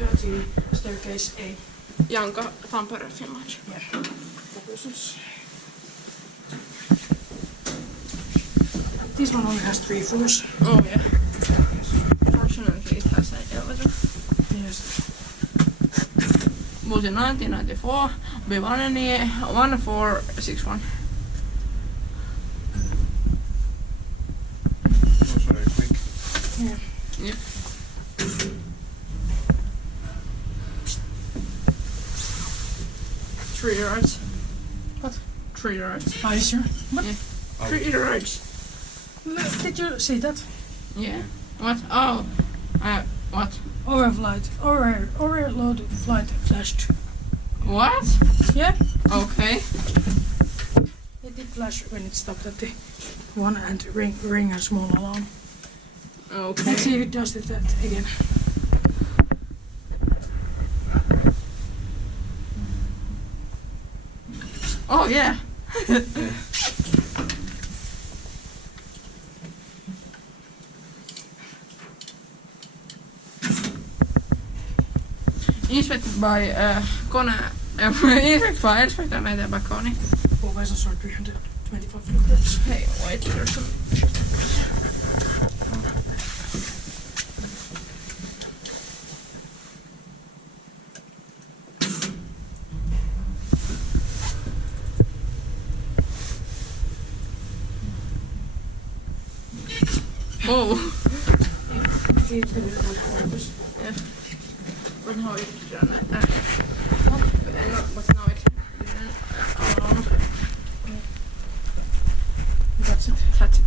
30 staircase A. Janka Tampere, Finland. Yeah. Proposals. This one only has 3 floors. Oh yeah. Fortunately it has an elevator. Yes. Built in 1994, B11461. Was very quick. Yeah. Yep. Three yards. What? 3 yards. Are you sure? What? Yeah. 3 yards. Did you see that? Yeah. What? Oh. What? Overload flight flashed. What? Yeah? Okay. It did flash when it stopped at the one and ring a small alarm. Okay. Let's see if it does that again. Oh yeah. Inspected by inspected by Inspector Mete Bacconi. Always on 325 kilograms. Hey, wait, there's some. Oh. Seems to be about purpose. Ja. But now it's done. But now it's That's it. That's it.